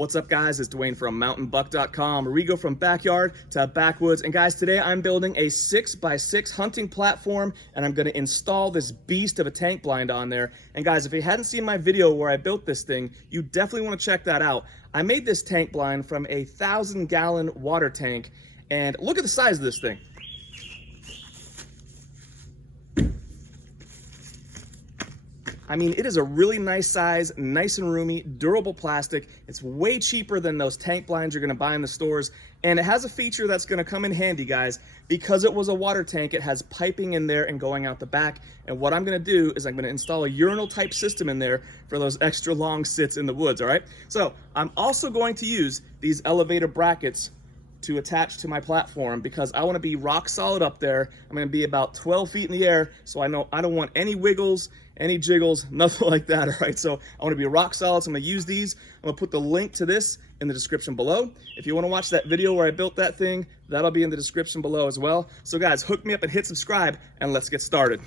What's up, guys? It's Dwayne from mountainbuck.com, where we go from backyard to backwoods. And guys, today I'm building a 6x6 hunting platform, and I'm going to install this beast of a tank blind on there. And guys, if you hadn't seen my video where I built this thing, you definitely want to check that out. I made this tank blind from a 1,000-gallon water tank, and look at the size of this thing. I mean, it is a really nice size, nice and roomy, durable plastic. It's way cheaper than those tank blinds you're gonna buy in the stores. And it has a feature that's gonna come in handy, guys. Because it was a water tank, it has piping in there and going out the back. And what I'm gonna do is I'm gonna install a urinal type system in there for those extra long sits in the woods, all right? So I'm also going to use these elevator brackets to attach to my platform because I want to be rock solid up there. I'm going to be about 12 feet in the air, so I know I don't want any wiggles, any jiggles, nothing like that, all right? So I want to be rock solid, so I'm going to use these. I'm going to put the link to this in the description below. If you want to watch that video where I built that thing, that'll be in the description below as well. So guys, hook me up and hit subscribe, and let's get started.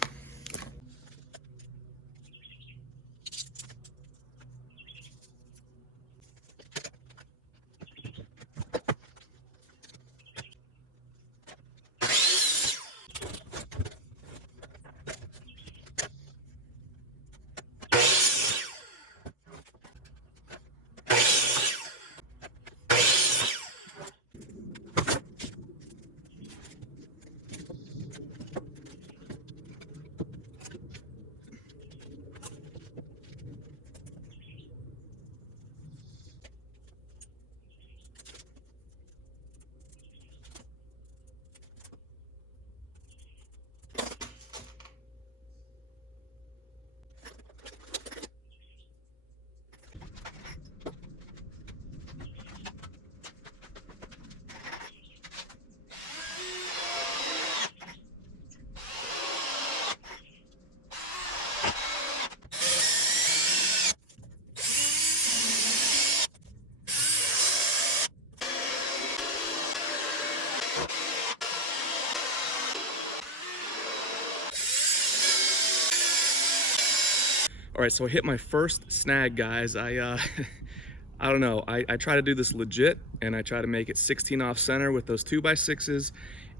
All right, so I hit my first snag, guys. I don't know. I try to do this legit, and I try to make it 16 off center with those 2x6s.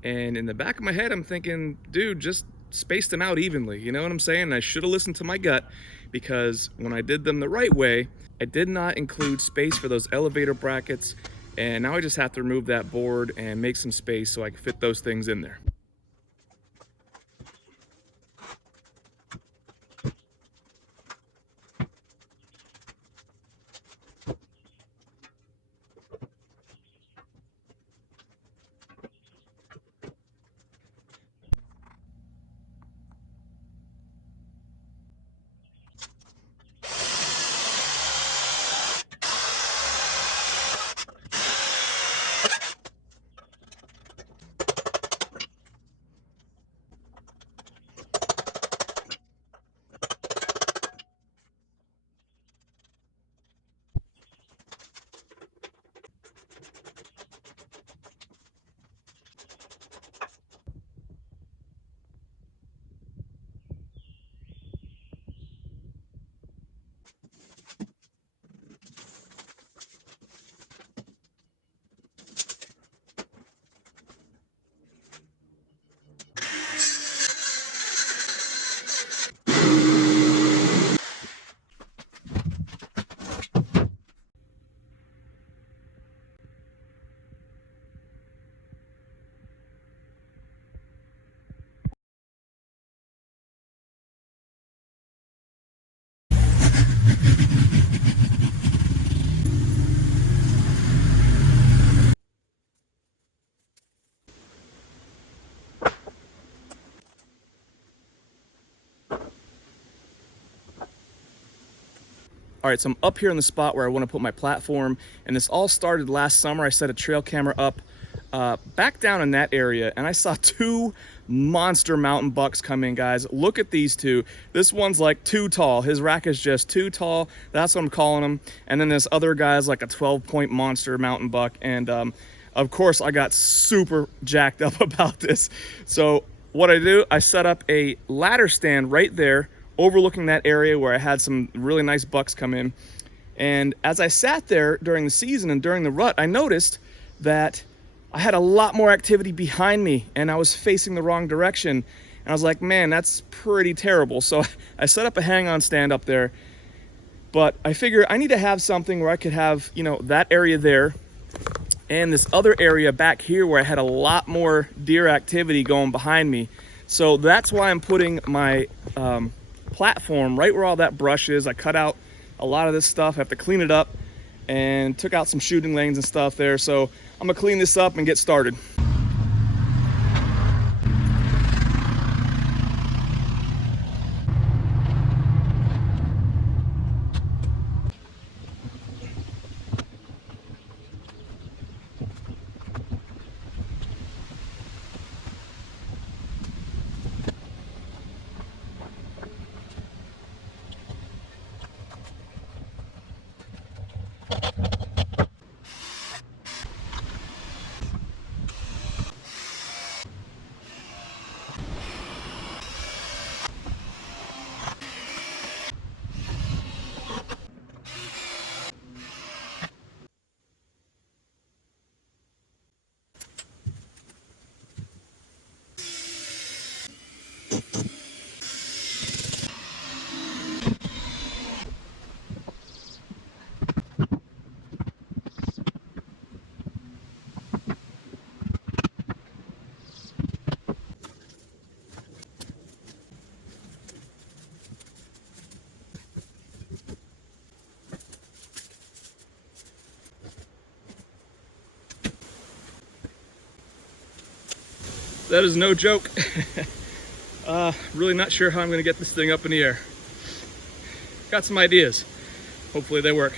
And in the back of my head, I'm thinking, dude, just space them out evenly. You know what I'm saying? And I should have listened to my gut, because when I did them the right way, I did not include space for those elevator brackets. And now I just have to remove that board and make some space so I can fit those things in there. All right, so I'm up here in the spot where I want to put my platform, and this all started last summer. I set a trail camera up back down in that area, and I saw two monster mountain bucks come in, guys. Look at these two. This one's like too tall. His rack is just too tall. That's what I'm calling him. And then this other guy's like a 12-point monster mountain buck. And of course, I got super jacked up about this. So what I do, I set up a ladder stand right there overlooking that area where I had some really nice bucks come in. And as I sat there during the season and during the rut, I noticed that I had a lot more activity behind me and I was facing the wrong direction. And I was like, man, that's pretty terrible. So I set up a hang-on stand up there, but I figured I need to have something where I could have, you know, that area there and this other area back here where I had a lot more deer activity going behind me. So that's why I'm putting my platform right where all that brush is. I cut out a lot of this stuff. I have to clean it up and took out some shooting lanes and stuff there. So I'm gonna clean this up and get started. That is no joke. Really not sure how I'm gonna get this thing up in the air. Got some ideas. Hopefully they work.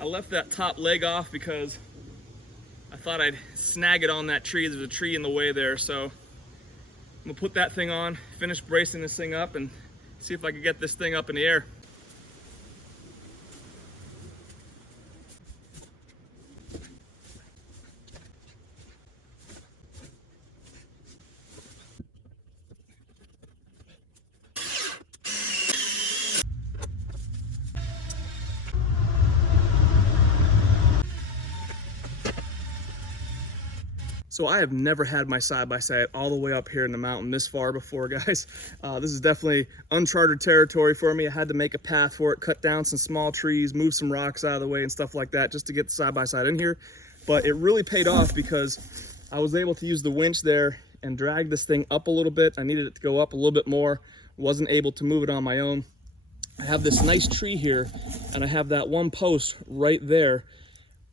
I left that top leg off because I thought I'd snag it on that tree. There's a tree in the way there, so I'm gonna put that thing on, finish bracing this thing up, and see if I can get this thing up in the air. So I have never had my side-by-side all the way up here in the mountain this far before, guys. This is definitely uncharted territory for me. I had to make a path for it, cut down some small trees, move some rocks out of the way and stuff like that just to get the side-by-side in here. But it really paid off because I was able to use the winch there and drag this thing up a little bit. I needed it to go up a little bit more. Wasn't able to move it on my own. I have this nice tree here and I have that one post right there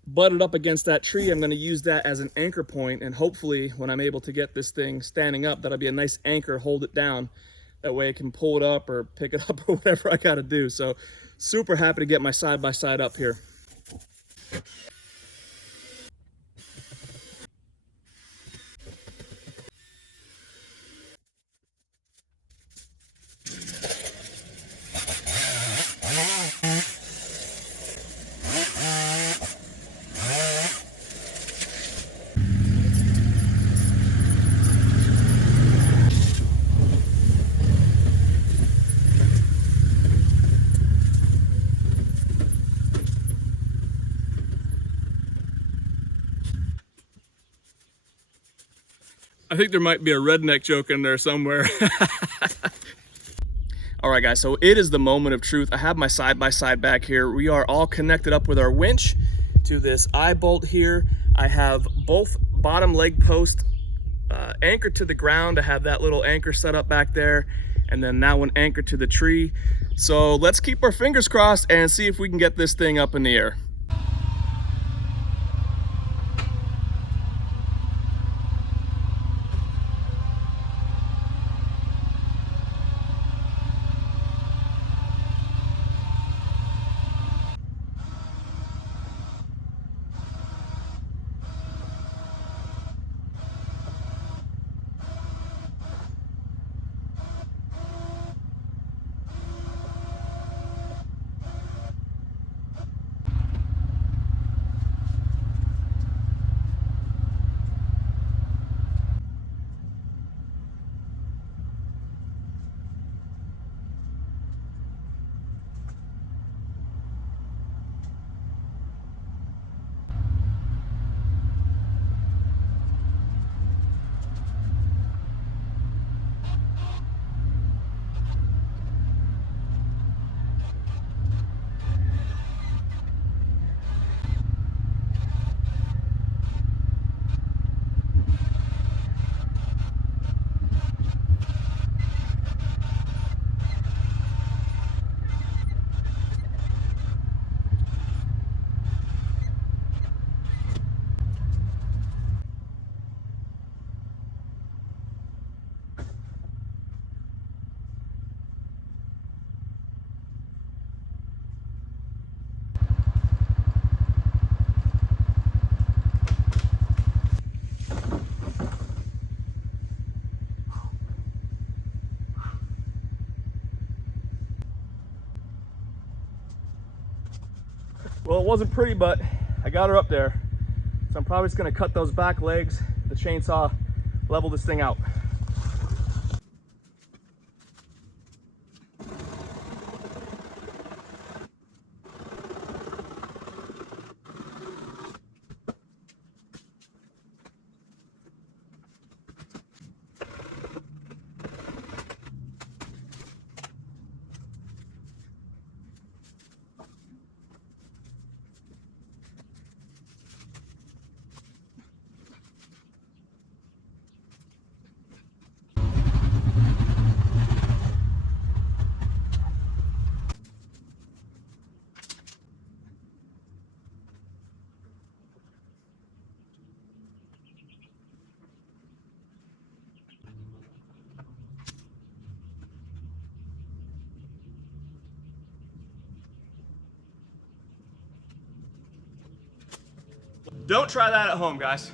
butted up against that tree. I'm going to use that as an anchor point, and hopefully when I'm able to get this thing standing up, that'll be a nice anchor, hold it down. That way I can pull it up or pick it up or whatever I got to do. So super happy to get my side-by-side up here. I think there might be a redneck joke in there somewhere. All right, guys, so it is the moment of truth. I have my side-by-side back here. We are all connected up with our winch to this eye bolt here. I have both bottom leg posts anchored to the ground. I have that little anchor set up back there, and then that one anchored to the tree. So let's keep our fingers crossed and see if we can get this thing up in the air. Well, it wasn't pretty, but I got her up there. So I'm probably just gonna cut those back legs, the chainsaw, level this thing out. Don't try that at home, guys.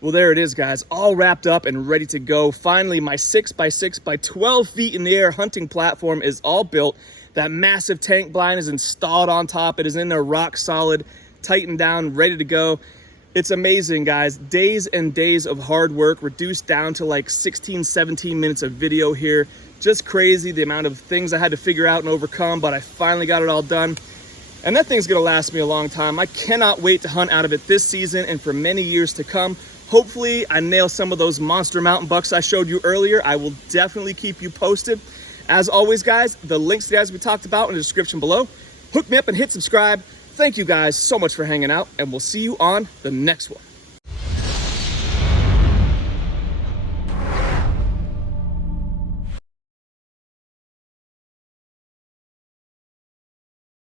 Well, there it is, guys, all wrapped up and ready to go. Finally, my 6x6 by 12 feet in the air hunting platform is all built. That massive tank blind is installed on top. It is in there rock solid, tightened down, ready to go. It's amazing, guys. Days and days of hard work reduced down to like 16, 17 minutes of video here. Just crazy the amount of things I had to figure out and overcome, but I finally got it all done. And that thing's gonna last me a long time. I cannot wait to hunt out of it this season and for many years to come. Hopefully I nail some of those monster mountain bucks I showed you earlier. I will definitely keep you posted. As always, guys, the links to the guys we talked about in the description below. Hook me up and hit subscribe. Thank you guys so much for hanging out, and we'll see you on the next one.